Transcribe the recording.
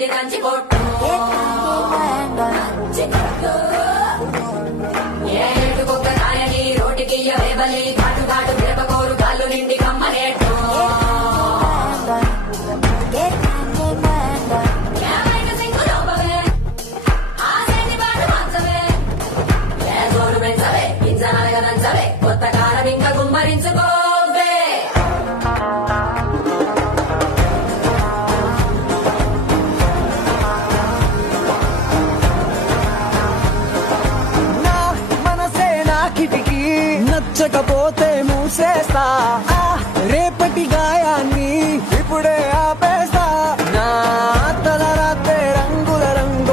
బుద్ధి దంచి కొట్టు ఏటుకొక్క కాయని రోటికి వేబలి ఘాటు ఘాటు మిరపకోరు కాళ్ళు నిండి కమ్మనేట్టు కొత్త కారం ఇంకా గుమ్మరించుకోవే నా మనసే నా కిటికీ నచ్చకపోతే మూసేస్తా